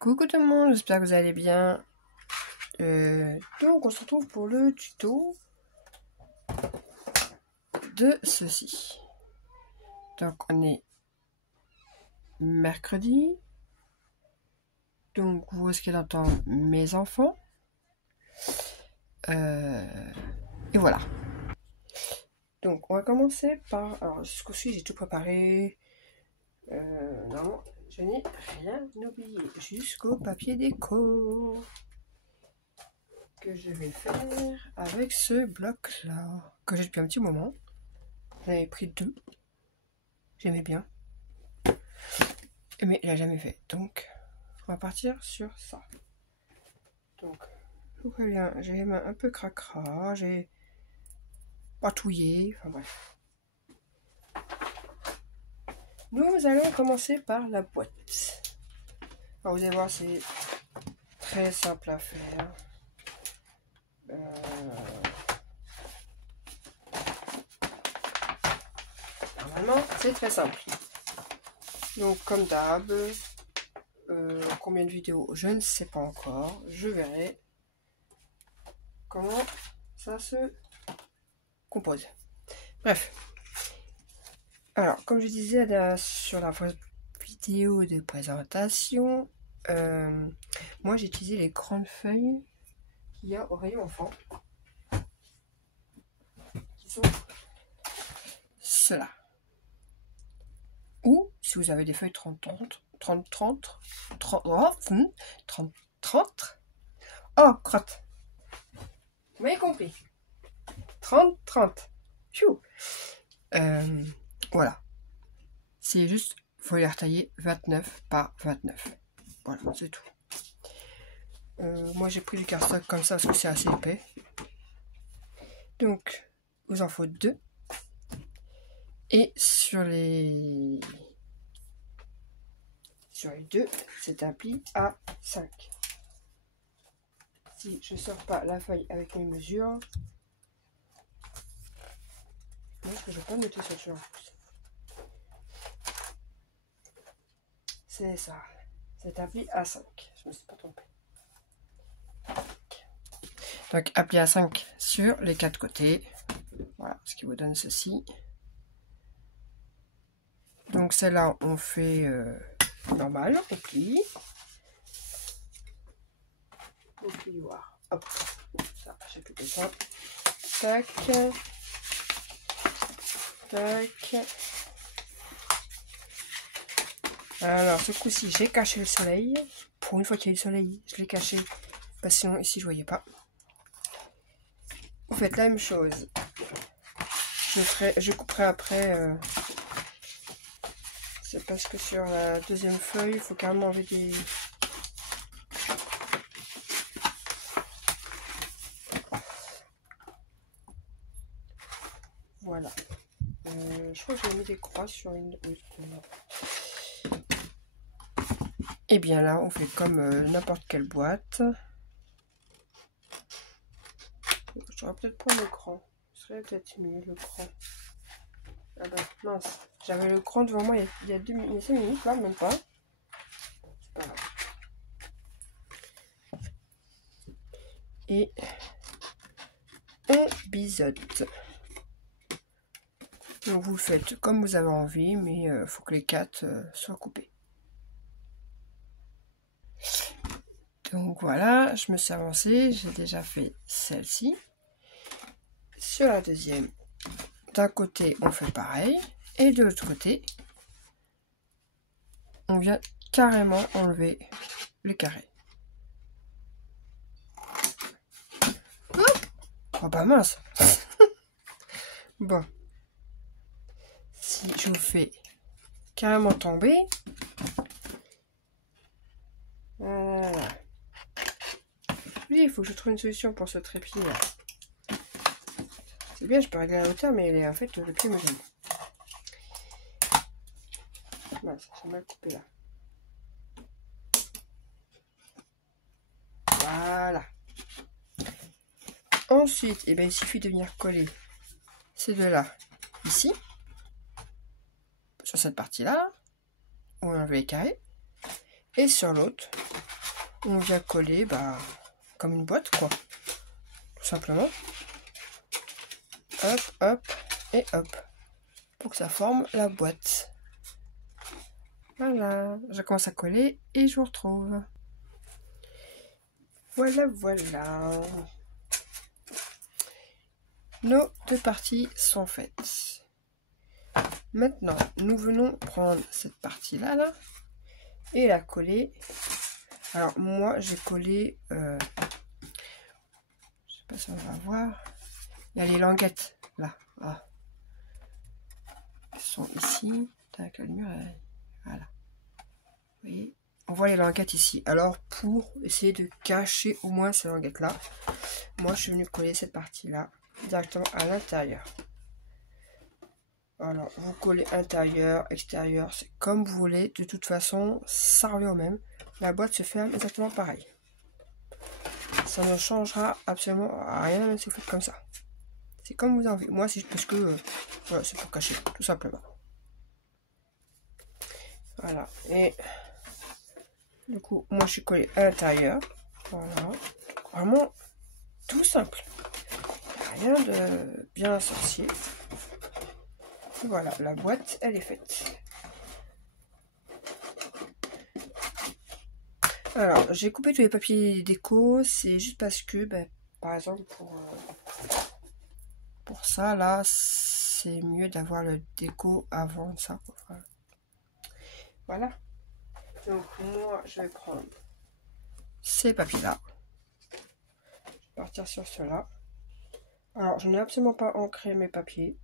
Coucou tout le monde, j'espère que vous allez bien. Donc on se retrouve pour le tuto de ceci. Donc on est mercredi. Donc vous risquez d'entendre mes enfants. Et voilà. Donc on va commencer par... Alors jusqu'au-ci j'ai tout préparé. Non, je n'ai rien oublié. Jusqu'au papier déco. Que je vais faire avec ce bloc là que j'ai depuis un petit moment. J'en avais pris 2, j'aimais bien, mais il n'a jamais fait, donc on va partir sur ça. Donc je vous préviens, j'ai les mains un peu cracra, j'ai patouillé, enfin bref. Nous allons commencer par la boîte. Alors vous allez voir, c'est très simple à faire. Normalement, c'est très simple. Donc, comme d'hab, combien de vidéos, je ne sais pas encore. Je verrai comment ça se compose. Bref. Alors, comme je disais sur la vidéo de présentation, moi j'ai utilisé les grandes feuilles qu'il y a au rayon enfant. Qui sont ceux-là. Ou, si vous avez des feuilles 30, oh, crotte. Vous m'avez compris. 30. Pfiou. Voilà. C'est juste, il faut les retailler 29 par 29. Voilà, c'est tout. Moi, j'ai pris du cardstock comme ça parce que c'est assez épais. Donc, vous en faut 2. Et sur les 2, c'est un pli à 5. Si je sors pas la feuille avec mes mesures, parce que je vais pas noter sur le jeu en plus. C'est ça. C'est un pli à 5. Je me suis pas trompée. Donc un pli à 5 sur les 4 côtés. Voilà, ce qui vous donne ceci. Donc celle-là, on fait normal, on plie. Au plioir. Hop. Ça, j'ai plus que ça. Tac. Tac. Alors, ce coup-ci, j'ai caché le soleil. Pour une fois qu'il y a eu le soleil, je l'ai caché. Parce que sinon, ici, je voyais pas. Vous faites la même chose. Je couperai après. C'est parce que sur la deuxième feuille, il faut carrément enlever des... Voilà. Je crois que j'ai mis des croix sur une... Et bien là, on fait comme n'importe quelle boîte. Je devrais peut-être prendre le cran. Ce serait peut-être mieux le cran. Ah bah mince. J'avais le cran devant moi il y a 5 minutes, là, même pas. C'est pas grave. Et on biseaute. Donc vous faites comme vous avez envie, mais il faut que les 4 soient coupés. Donc voilà, je me suis avancée, j'ai déjà fait celle-ci. Sur la deuxième, d'un côté on fait pareil, et de l'autre côté, on vient carrément enlever le carré. Oh bah mince. Bon. Si je vous fais carrément tomber. Voilà. Oui, il faut que je trouve une solution pour ce trépied là. C'est bien, je peux régler la hauteur, mais en fait le pied me gêne. Mince, j'ai mal coupé là. Voilà. Ensuite, eh bien, il suffit de venir coller ces deux-là ici, sur cette partie-là, on va enlever les carrés, et sur l'autre, on vient coller comme une boîte, quoi. Tout simplement. Hop, hop et hop. Pour que ça forme la boîte. Voilà, je commence à coller et je vous retrouve. Voilà, voilà. Nos 2 parties sont faites. Maintenant, nous venons prendre cette partie-là, là, et la coller. Alors, moi, j'ai collé... je sais pas si on va voir. Il y a les languettes, là. Ah. Elles sont ici. Tac, la lumière, voilà. Vous voyez, on voit les languettes ici. Alors, pour essayer de cacher au moins ces languettes-là, moi, je suis venue coller cette partie-là directement à l'intérieur. Alors, vous collez intérieur, extérieur, c'est comme vous voulez. De toute façon, ça revient au même. La boîte se ferme exactement pareil. Ça ne changera absolument rien, même si vous faites comme ça. C'est comme vous en avez. Moi, c'est parce que voilà, c'est pour cacher, tout simplement. Voilà. Et du coup, moi, je suis collée à l'intérieur. Voilà. Vraiment tout simple. Rien de bien sorcier. Voilà, la boîte, elle est faite. Alors, j'ai coupé tous les papiers déco, c'est juste parce que, par exemple, pour ça, là, c'est mieux d'avoir le déco avant ça. Voilà. Donc, moi, je vais prendre ces papiers-là. Je vais partir sur ceux-là. Alors, je n'ai absolument pas ancré mes papiers.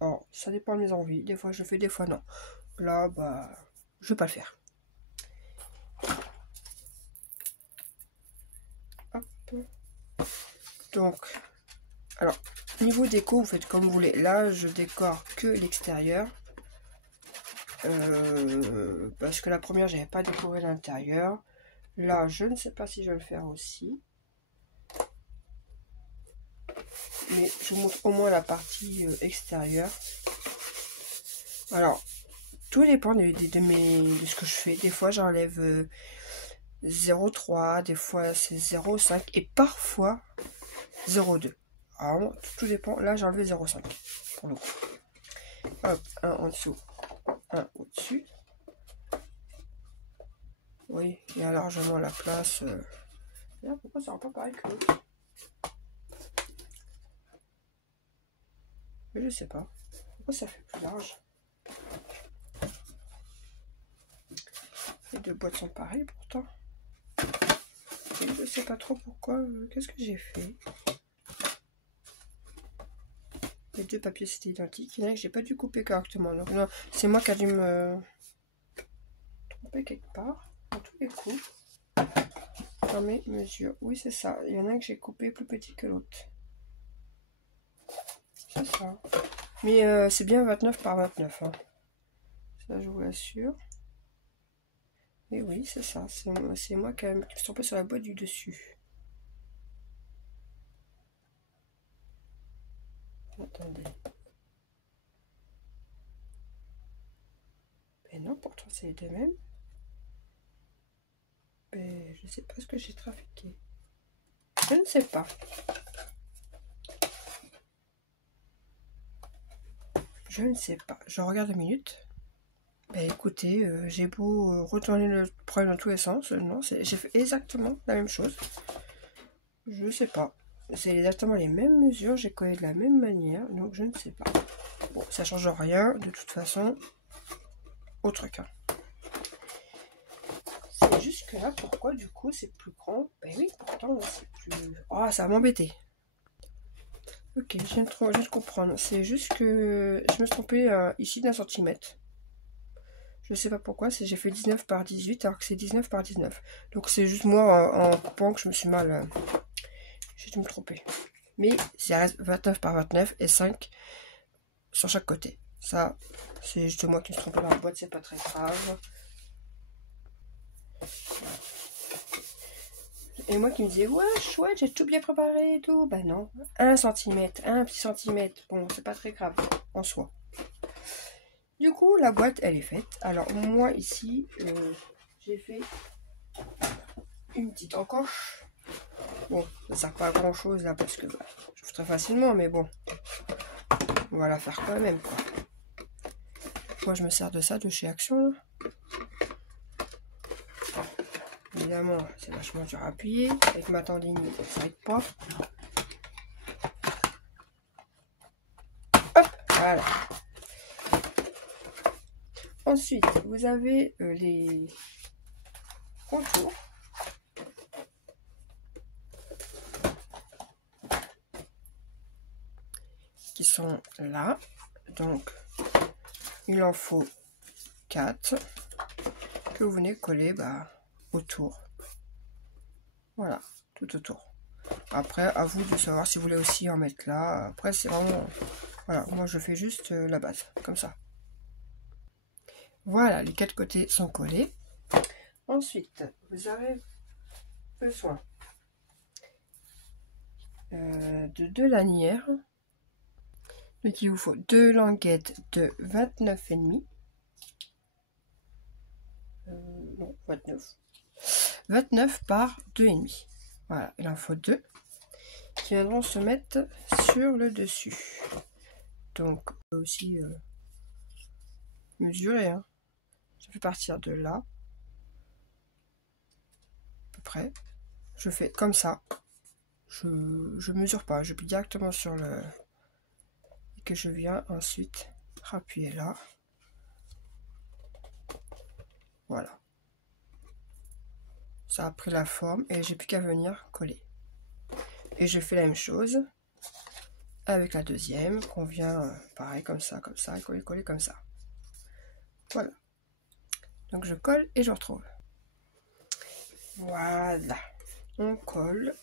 Alors, ça dépend de mes envies. Des fois, je le fais, des fois, non. Là, je vais pas le faire. Hop. Donc, alors, niveau déco, vous faites comme vous voulez. Là, je décore que l'extérieur. Parce que la première, j'avais pas décoré l'intérieur. Là, je ne sais pas si je vais le faire aussi. Mais je vous montre au moins la partie extérieure. Alors, tout dépend de ce que je fais. Des fois, j'enlève 0,3, des fois c'est 0,5 et parfois 0,2. Alors, tout dépend. Là, j'ai enlevé 0,5 pour le coup. Hop, un en dessous, un au-dessus. Oui, il y a largement la place. Là, pourquoi ça rend pas pareil que l'autre? Mais je sais pas. Pourquoi ça fait plus large? Les 2 boîtes sont pareilles pourtant. Et je sais pas trop pourquoi. Qu'est-ce que j'ai fait? Les 2 papiers c'était identique. Il y en a que j'ai pas dû couper correctement. Donc non, c'est moi qui a dû me tromper quelque part. Dans tous les coups. Dans mes mesures. Oui, c'est ça. Il y en a que j'ai coupé plus petit que l'autre. C'est ça. Mais c'est bien 29 par 29. Hein. Ça, je vous l'assure. Et oui, c'est ça. C'est moi qui me suis trompée sur la boîte du dessus. Attendez. Mais non, pourtant c'est les 2 mêmes. Mais je sais pas ce que j'ai trafiqué. Je ne sais pas. Je ne sais pas. Je regarde 2 minutes. Écoutez, j'ai beau retourner le problème dans tous les sens. Non, j'ai fait exactement la même chose. Je sais pas. C'est exactement les mêmes mesures. J'ai collé de la même manière. Donc je ne sais pas. Bon, ça change rien. De toute façon, au truc. Hein. C'est juste que là, pourquoi du coup c'est plus grand? Ben oui, pourtant c'est plus... Oh, ça va m'embêter. Ok, je viens de comprendre. C'est juste que je me suis trompée ici d'un centimètre. Je sais pas pourquoi, j'ai fait 19 par 18 alors que c'est 19 par 19. Donc c'est juste moi en coupant que je me suis mal... j'ai dû me tromper. Mais ça reste 29 par 29 et 5 sur chaque côté. Ça, c'est juste moi qui me suis trompée dans la boîte, c'est pas très grave. Et moi qui me disais, ouais, chouette, j'ai tout bien préparé et tout. Bah non, 1 cm, un petit centimètre. Bon, c'est pas très grave en soi. Du coup, la boîte, elle est faite. Alors, moi, ici, j'ai fait une petite encoche. Bon, ça sert pas à grand chose là parce que bah, je fais très facilement, mais bon, on va la faire quand même quoi. Moi je me sers de ça de chez Action. Évidemment, c'est vachement dur à appuyer. Avec ma tendine, ça aide pas. Hop, voilà. Ensuite, vous avez les contours. Qui sont là. Donc, il en faut 4 que vous venez coller autour. Voilà, tout autour. Après, à vous de savoir si vous voulez aussi en mettre là. Après, c'est vraiment... Voilà, moi je fais juste la base, comme ça. Voilà, les 4 côtés sont collés. Ensuite, vous avez besoin de 2 lanières. Donc, il vous faut 2 languettes de 29,5. Non, 29. 29 par 2,5. Voilà, il en faut 2 qui viendront se mettre sur le dessus. Donc, on peut aussi mesurer. Hein. Je vais partir de là. À peu près. Je fais comme ça. Je mesure pas. Je plie directement sur le... Et que je viens ensuite appuyer là. Voilà. Ça a pris la forme et j'ai plus qu'à venir coller. Et je fais la même chose avec la deuxième qu'on vient pareil comme ça, et coller comme ça. Voilà. Donc je colle et je retrouve. Voilà. On colle.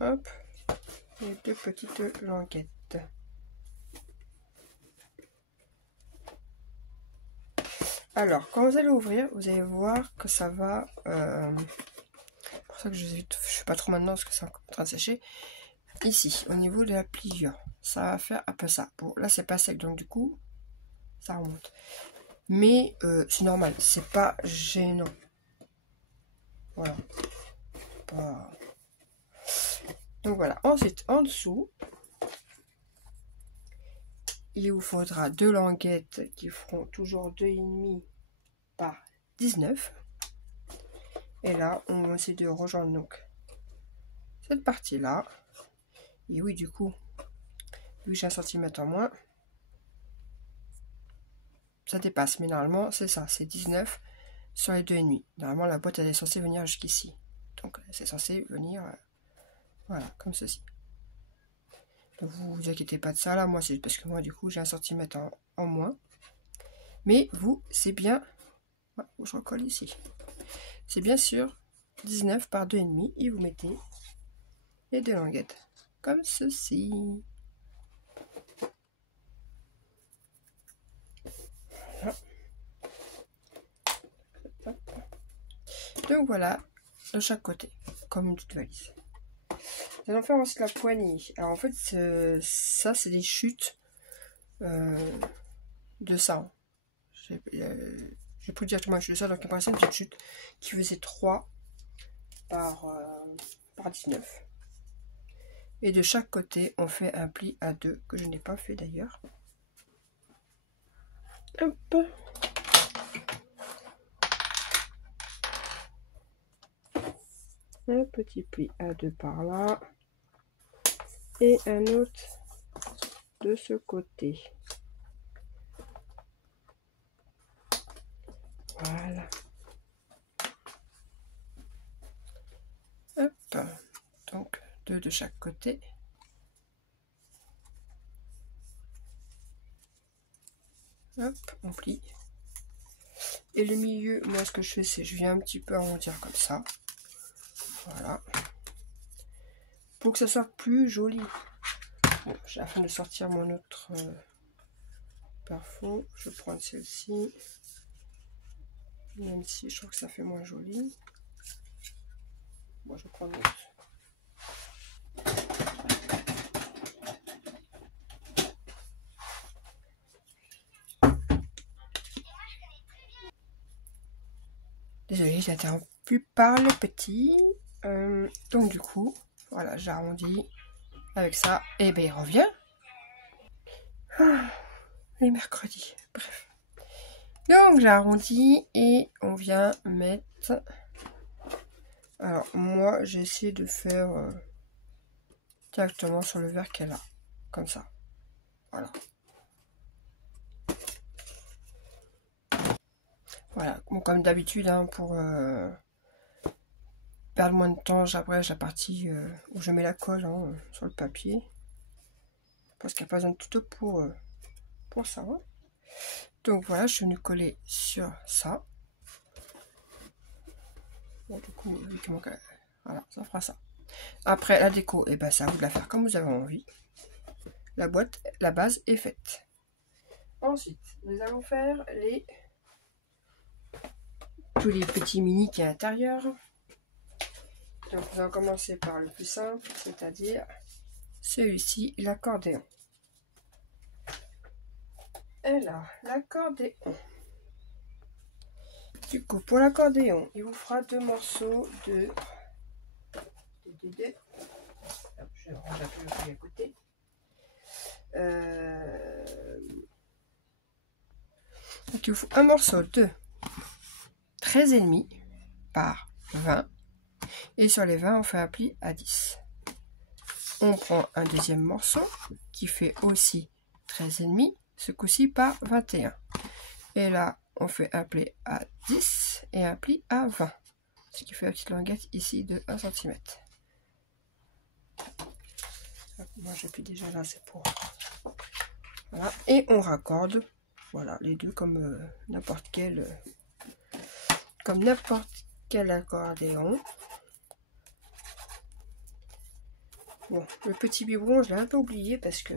Hop. Les 2 petites languettes. Alors, quand vous allez ouvrir, vous allez voir que ça va... pour ça que je ne fais pas trop maintenant parce que c'est en train de sécher. Ici, au niveau de la pliure, ça va faire un peu ça. Bon, là, c'est pas sec, donc du coup, ça remonte. Mais c'est normal, c'est pas gênant. Voilà. Pas... Donc voilà. Ensuite, en dessous, il vous faudra 2 languettes qui feront toujours 2,5 par 19. Et là, on va essayer de rejoindre donc cette partie-là. Et oui, du coup, vu que j'ai 1 cm en moins, ça dépasse. Mais normalement, c'est ça, c'est 19 sur les 2,5. Normalement, la boîte, elle est censée venir jusqu'ici. Donc, c'est censé venir, voilà, comme ceci. Donc, vous inquiétez pas de ça. Là, moi, c'est parce que moi, du coup, j'ai 1 cm en moins. Mais vous, c'est bien... je recolle ici. C'est bien sûr 19 par 2,5 et vous mettez les 2 languettes comme ceci. Voilà. Donc voilà, de chaque côté, comme une petite valise. Nous allons faire ensuite la poignée. Alors en fait, ça c'est des chutes de ça. J'ai pris directement une chute de ça, donc il me paraissait une petite chute qui faisait 3 par 19. Et de chaque côté, on fait un pli à 2, que je n'ai pas fait d'ailleurs. Hop. Un petit pli à 2 par là. Et un autre de ce côté. Voilà. Hop. Donc, 2 de chaque côté. Hop, on plie. Et le milieu, moi ce que je fais, c'est je viens un petit peu arrondir comme ça. Voilà. Pour que ça soit plus joli. Bon, afin de sortir mon autre parfum, je vais prendre celle-ci. Même si je trouve que ça fait moins joli. Moi, je prends l'autre. Désolée, j'ai été interrompue par le petit. Donc du coup, voilà, j'arrondis avec ça. Et ben il revient. Les mercredis, bref. Donc j'arrondis et on vient mettre... Alors moi j'essaie de faire directement sur le verre qu'elle a. Comme ça. Voilà. Voilà, bon, comme d'habitude, hein, pour perdre moins de temps, j'abrège la partie où je mets la colle hein, sur le papier. Parce qu'il n'y a pas besoin de tuto pour ça. Hein. Donc voilà, je suis venue coller sur ça. Bon, du coup, voilà, ça fera ça. Après, la déco, et ben, c'est à vous de la faire comme vous avez envie. La boîte, la base est faite. Ensuite, nous allons faire tous les petits mini qui est à l'intérieur. Donc, nous allons commencer par le plus simple, c'est-à-dire celui-ci, l'accordéon. Et là, l'accordéon. Du coup, pour l'accordéon, il vous fera 2 morceaux de... Je range un peu le feuille à côté. Donc, il vous faut un morceau de 13,5 par 20. Et sur les 20, on fait un pli à 10. On prend un deuxième morceau qui fait aussi 13,5, ce coup-ci par 21. Et là, on fait un pli à 10 et un pli à 20. Ce qui fait la petite languette ici de 1 cm. Moi, j'appuie déjà là, c'est pour... Voilà. Et on raccorde, voilà, les deux comme n'importe quel accordéon. Bon, le petit biberon, je l'ai un peu oublié parce que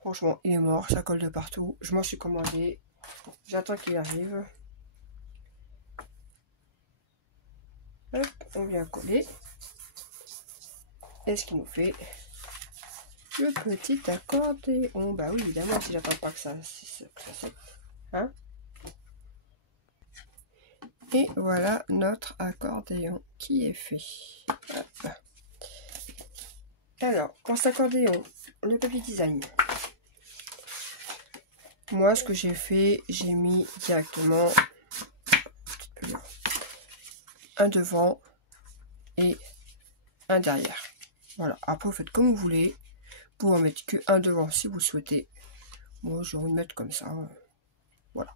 franchement, il est mort, ça colle de partout. Je m'en suis commandé, j'attends qu'il arrive. Hop, on vient coller. Et ce qui nous fait le petit accordéon. Bah oui, évidemment, si j'attends pas que ça sèche. Hein? Et voilà notre accordéon qui est fait. Hop. Alors, pour cet accordéon, le papier design. Moi, ce que j'ai fait, j'ai mis directement un devant et un derrière. Voilà, après vous faites comme vous voulez. Vous pouvez en mettre que un devant si vous souhaitez. Moi, je vais vous mettre comme ça. Voilà.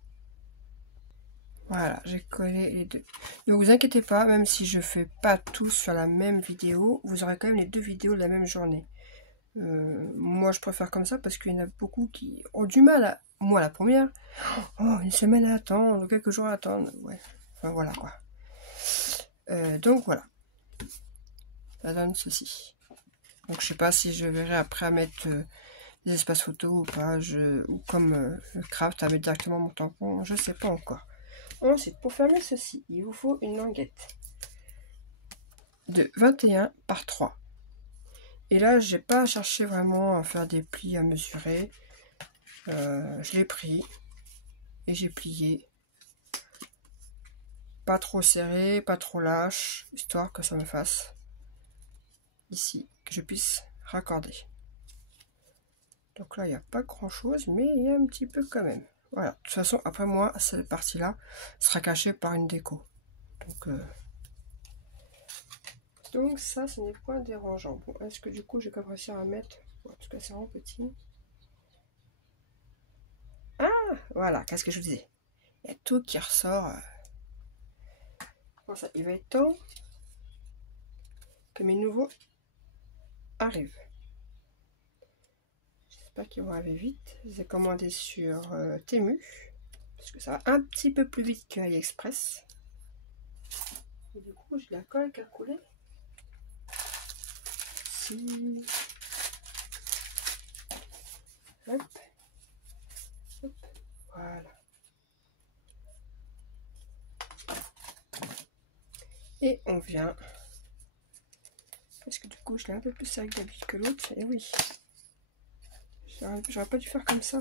Voilà, j'ai collé les deux. Ne vous inquiétez pas, même si je fais pas tout sur la même vidéo, vous aurez quand même les 2 vidéos de la même journée. Moi, je préfère comme ça parce qu'il y en a beaucoup qui ont du mal à... Moi, la première, oh, une semaine à attendre, quelques jours à attendre. Ouais, enfin voilà quoi. Donc voilà. Ça donne ceci. Donc je sais pas si je verrai après à mettre des espaces photos ou pas. Ou comme le craft à mettre directement mon tampon. Je sais pas encore. Ensuite, pour fermer ceci, il vous faut une languette de 21 par 3. Et là, j'ai pas cherché vraiment à faire des plis à mesurer. Je l'ai pris et j'ai plié. Pas trop serré, pas trop lâche, histoire que ça me fasse ici, que je puisse raccorder. Donc là, il n'y a pas grand chose, mais il y a un petit peu quand même. Voilà, de toute façon, après moi, cette partie-là sera cachée par une déco. Donc ça, ce n'est point dérangeant. Bon, est-ce que du coup, j'ai quand même réussi à mettre... Bon, en tout cas, c'est vraiment petit. Ah, voilà, qu'est-ce que je vous disais. Il y a tout qui ressort. Bon, ça, il va être temps que mes nouveaux arrivent. J'espère qu'ils vont arriver vite. Je les ai commandés sur Temu. Parce que ça va un petit peu plus vite que AliExpress. Et du coup, j'ai la colle qui a coulé. Ici. Hop. Hop. Voilà. Et on vient. Parce que du coup, je l'ai un peu plus serré d'habitude que l'autre. Et oui. J'aurais pas dû faire comme ça.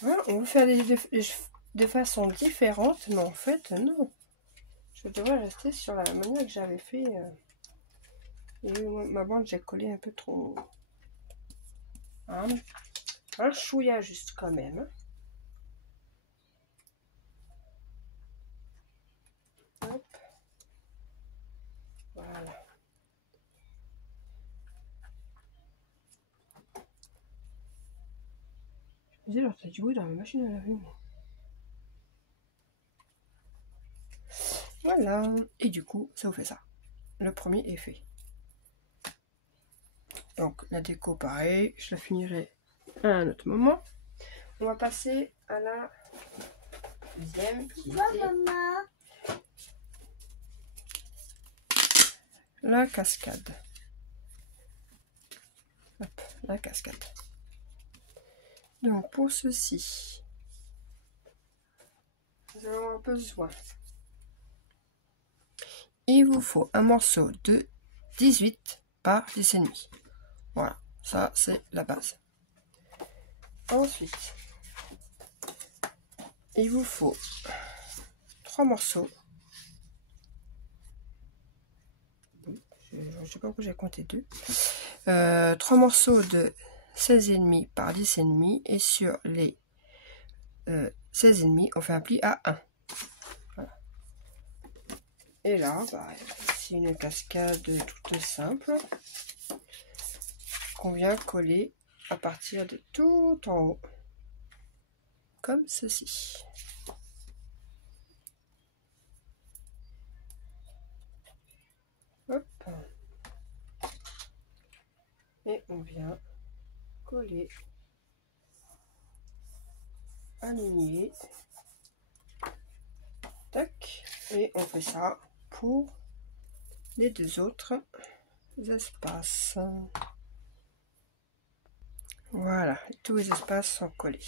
Voilà, on va faire de façon différente, mais en fait, non. Je devrais rester sur la manière que j'avais fait. Et ma bande, j'ai collé un peu trop. Hein? Un chouïa juste quand même. Hop. Voilà. Je me disais, alors t'as du bruit dans la machine à laver, moi. Voilà. Et du coup, ça vous fait ça. Le premier est fait. Donc la déco, pareil. Je la finirai à un autre moment. On va passer à la deuxième qui était la cascade. Hop, la cascade. Donc pour ceci, nous avons besoin. Il vous faut un morceau de 18 par 10,5. Voilà, ça c'est la base. Ensuite, il vous faut 3 morceaux. Je ne sais pas pourquoi j'ai compté 2. 3 morceaux de 16,5 par 10,5 et sur les 16,5 on fait un pli à 1. Voilà. Et là, bah, c'est une cascade toute simple qu'on vient coller à partir de tout en haut, comme ceci. Hop. Et on vient coller, aligner, tac, et on fait ça pour les 2 autres espaces. Voilà, tous les espaces sont collés.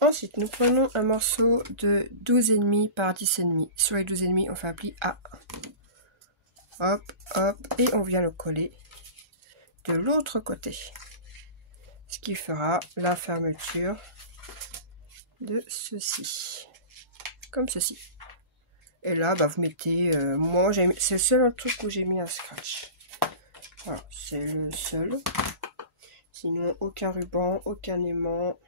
Ensuite, nous prenons un morceau de 12,5 par 10,5. Sur les 12,5, on fait un pli à 1. Hop, hop, et on vient le coller de l'autre côté. Ce qui fera la fermeture de ceci. Comme ceci. Et là, bah, vous mettez... moi, c'est le seul truc où j'ai mis un scratch. Voilà, c'est le seul. Sinon, aucun ruban, aucun aimant.